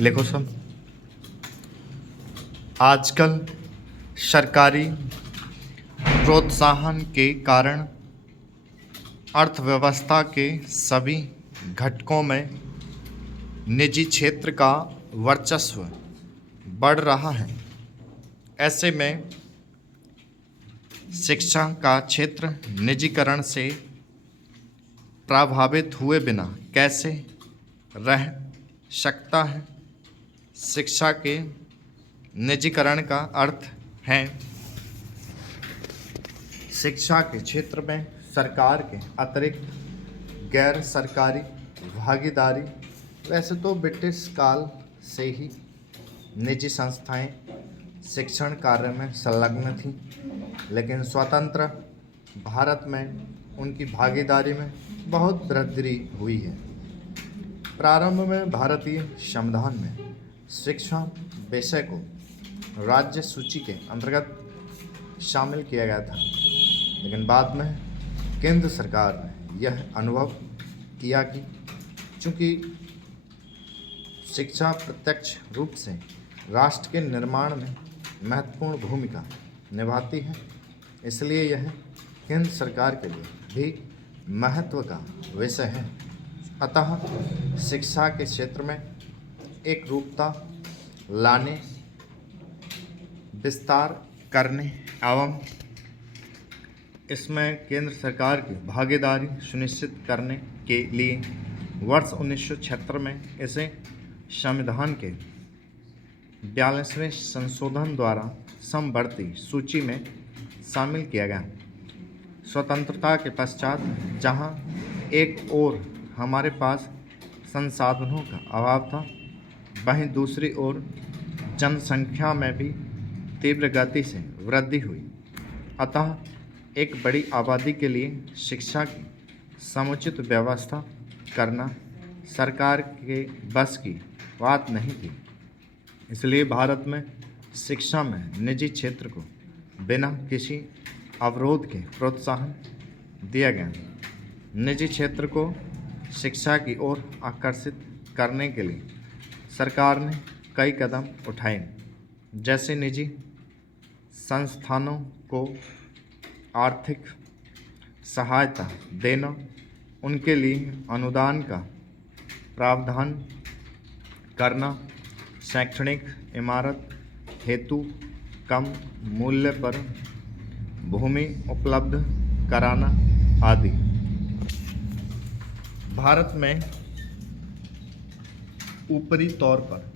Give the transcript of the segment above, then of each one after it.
लिखो सब। आजकल सरकारी प्रोत्साहन के कारण अर्थव्यवस्था के सभी घटकों में निजी क्षेत्र का वर्चस्व बढ़ रहा है। ऐसे में शिक्षा का क्षेत्र निजीकरण से प्रभावित हुए बिना कैसे रह सकता है। शिक्षा के निजीकरण का अर्थ है शिक्षा के क्षेत्र में सरकार के अतिरिक्त गैर सरकारी भागीदारी। वैसे तो ब्रिटिश काल से ही निजी संस्थाएं शिक्षण कार्य में संलग्न थीं, लेकिन स्वतंत्र भारत में उनकी भागीदारी में बहुत वृद्धि हुई है। प्रारंभ में भारतीय संविधान में शिक्षा विषय को राज्य सूची के अंतर्गत शामिल किया गया था, लेकिन बाद में केंद्र सरकार ने यह अनुभव किया कि चूंकि शिक्षा प्रत्यक्ष रूप से राष्ट्र के निर्माण में महत्वपूर्ण भूमिका निभाती है, इसलिए यह केंद्र सरकार के लिए भी महत्व का विषय है। अतः शिक्षा के क्षेत्र में एक रूपता लाने, विस्तार करने एवं इसमें केंद्र सरकार की भागीदारी सुनिश्चित करने के लिए वर्ष 1976 में इसे संविधान के 42वें संशोधन द्वारा समवर्ती सूची में शामिल किया गया। स्वतंत्रता के पश्चात जहां एक ओर हमारे पास संसाधनों का अभाव था, वहीं दूसरी ओर जनसंख्या में भी तीव्र गति से वृद्धि हुई। अतः एक बड़ी आबादी के लिए शिक्षा की समुचित व्यवस्था करना सरकार के बस की बात नहीं थी। इसलिए भारत में शिक्षा में निजी क्षेत्र को बिना किसी अवरोध के प्रोत्साहन दिया गया। निजी क्षेत्र को शिक्षा की ओर आकर्षित करने के लिए सरकार ने कई कदम उठाए, जैसे निजी संस्थानों को आर्थिक सहायता देना, उनके लिए अनुदान का प्रावधान करना, शैक्षणिक इमारत हेतु कम मूल्य पर भूमि उपलब्ध कराना आदि। भारत में ऊपरी तौर पर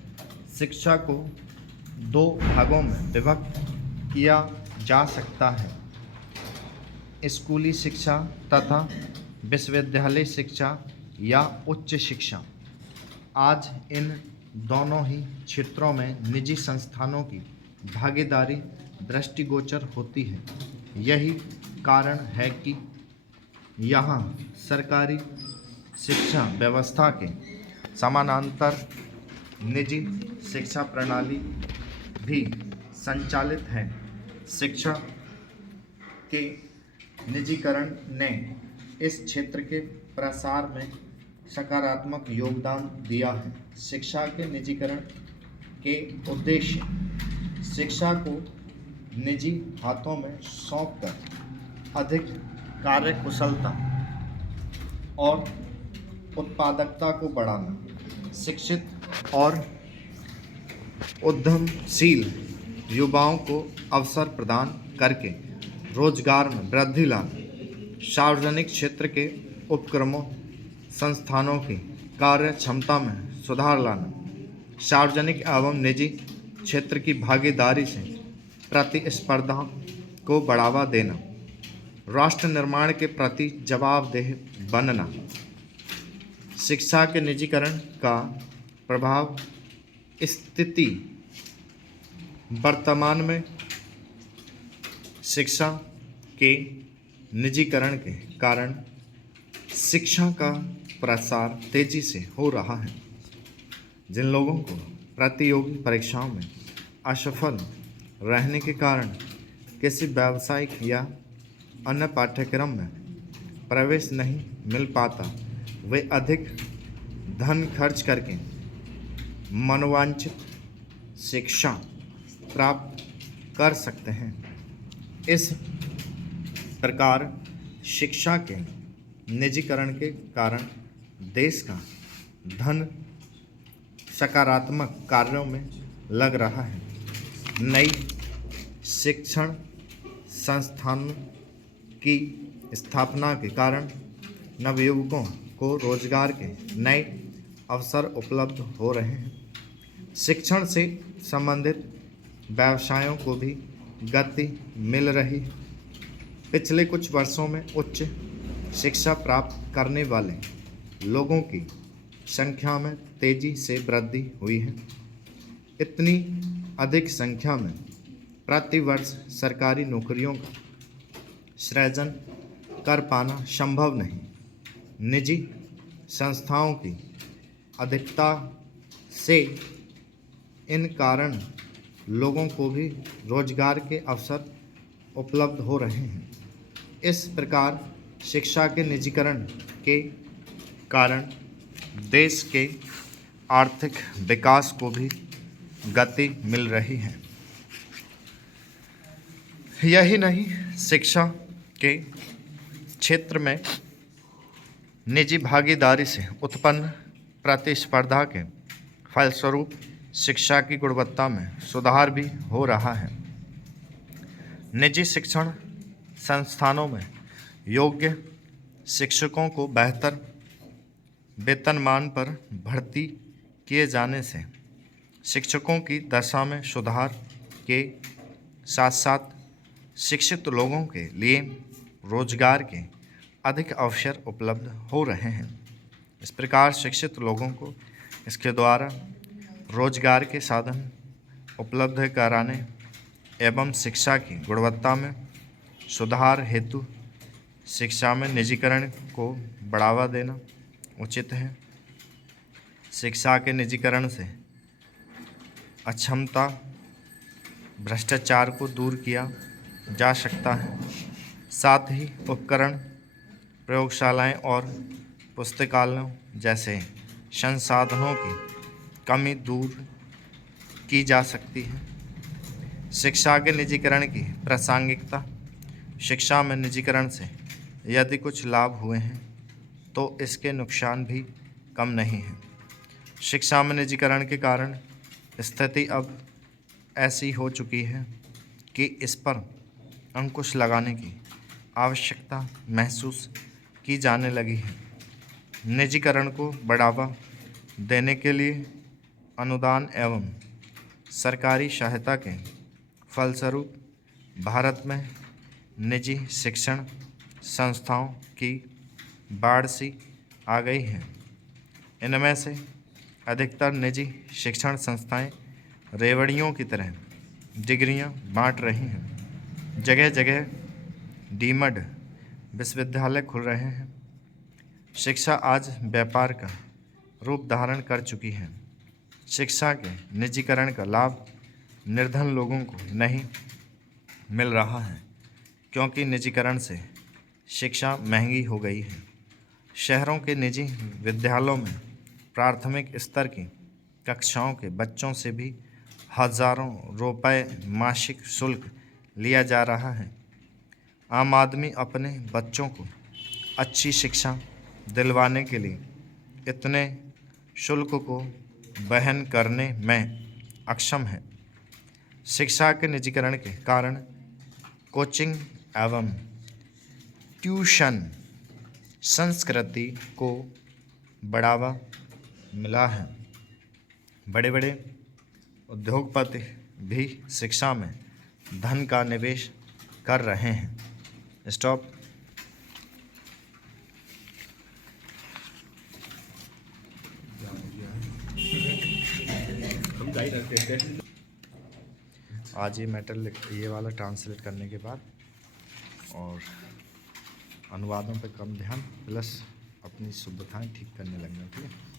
शिक्षा को दो भागों में विभक्त किया जा सकता है, स्कूली शिक्षा तथा विश्वविद्यालय शिक्षा या उच्च शिक्षा। आज इन दोनों ही क्षेत्रों में निजी संस्थानों की भागीदारी दृष्टिगोचर होती है। यही कारण है कि यहाँ सरकारी शिक्षा व्यवस्था के समानांतर निजी शिक्षा प्रणाली भी संचालित है। शिक्षा के निजीकरण ने इस क्षेत्र के प्रसार में सकारात्मक योगदान दिया है। शिक्षा के निजीकरण के उद्देश्य शिक्षा को निजी हाथों में सौंपकर अधिक कार्यकुशलता और उत्पादकता को बढ़ाना, शिक्षित और उद्यमशील युवाओं को अवसर प्रदान करके रोजगार में वृद्धि लाना, सार्वजनिक क्षेत्र के उपक्रमों संस्थानों की कार्य क्षमता में सुधार लाना, सार्वजनिक एवं निजी क्षेत्र की भागीदारी से प्रतिस्पर्धा को बढ़ावा देना, राष्ट्र निर्माण के प्रति जवाबदेह बनना। शिक्षा के निजीकरण का प्रभाव स्थिति वर्तमान में शिक्षा के निजीकरण के कारण शिक्षा का प्रसार तेजी से हो रहा है। जिन लोगों को प्रतियोगी परीक्षाओं में असफल रहने के कारण किसी व्यावसायिक या अन्य पाठ्यक्रम में प्रवेश नहीं मिल पाता, वे अधिक धन खर्च करके मनोवांछित शिक्षा प्राप्त कर सकते हैं। इस प्रकार शिक्षा के निजीकरण के कारण देश का धन सकारात्मक कार्यों में लग रहा है। नई शिक्षण संस्थानों की स्थापना के कारण नवयुवकों को रोजगार के नए अवसर उपलब्ध हो रहे हैं। शिक्षण से संबंधित व्यवसायों को भी गति मिल रही है। पिछले कुछ वर्षों में उच्च शिक्षा प्राप्त करने वाले लोगों की संख्या में तेजी से वृद्धि हुई है। इतनी अधिक संख्या में प्रतिवर्ष सरकारी नौकरियों का सृजन कर पाना संभव नहीं। निजी संस्थाओं की अधिकता से इन कारण लोगों को भी रोजगार के अवसर उपलब्ध हो रहे हैं। इस प्रकार शिक्षा के निजीकरण के कारण देश के आर्थिक विकास को भी गति मिल रही है। यही नहीं, शिक्षा के क्षेत्र में निजी भागीदारी से उत्पन्न प्रतिस्पर्धा के फलस्वरूप शिक्षा की गुणवत्ता में सुधार भी हो रहा है। निजी शिक्षण संस्थानों में योग्य शिक्षकों को बेहतर वेतनमान पर भर्ती किए जाने से शिक्षकों की दशा में सुधार के साथ साथ शिक्षित लोगों के लिए रोजगार के अधिक अवसर उपलब्ध हो रहे हैं। इस प्रकार शिक्षित लोगों को इसके द्वारा रोजगार के साधन उपलब्ध कराने एवं शिक्षा की गुणवत्ता में सुधार हेतु शिक्षा में निजीकरण को बढ़ावा देना उचित है। शिक्षा के निजीकरण से अक्षमता, भ्रष्टाचार को दूर किया जा सकता है। साथ ही उपकरण, प्रयोगशालाएं और पुस्तकालयों जैसे संसाधनों की कमी दूर की जा सकती है। शिक्षा के निजीकरण की प्रासंगिकता। शिक्षा में निजीकरण से यदि कुछ लाभ हुए हैं तो इसके नुकसान भी कम नहीं हैं। शिक्षा में निजीकरण के कारण स्थिति अब ऐसी हो चुकी है कि इस पर अंकुश लगाने की आवश्यकता महसूस की जाने लगी है। निजीकरण को बढ़ावा देने के लिए अनुदान एवं सरकारी सहायता के फलस्वरूप भारत में निजी शिक्षण संस्थाओं की बाढ़ सी आ गई है। इनमें से अधिकतर निजी शिक्षण संस्थाएं रेवड़ियों की तरह डिग्रियां बांट रही हैं। जगह जगह डीम्ड विश्वविद्यालय खुल रहे हैं। शिक्षा आज व्यापार का रूप धारण कर चुकी है। शिक्षा के निजीकरण का लाभ निर्धन लोगों को नहीं मिल रहा है क्योंकि निजीकरण से शिक्षा महंगी हो गई है। शहरों के निजी विद्यालयों में प्राथमिक स्तर की कक्षाओं के बच्चों से भी हजारों रुपए मासिक शुल्क लिया जा रहा है। आम आदमी अपने बच्चों को अच्छी शिक्षा दिलवाने के लिए इतने शुल्क को वहन करने में अक्षम है। शिक्षा के निजीकरण के कारण कोचिंग एवं ट्यूशन संस्कृति को बढ़ावा मिला है। बड़े बड़े उद्योगपति भी शिक्षा में धन का निवेश कर रहे हैं। स्टॉप। आज ये मैटर ये वाला ट्रांसलेट करने के बाद और अनुवादों पे कम ध्यान प्लस अपनी शुद्धताएं ठीक करने लगना। ठीक है।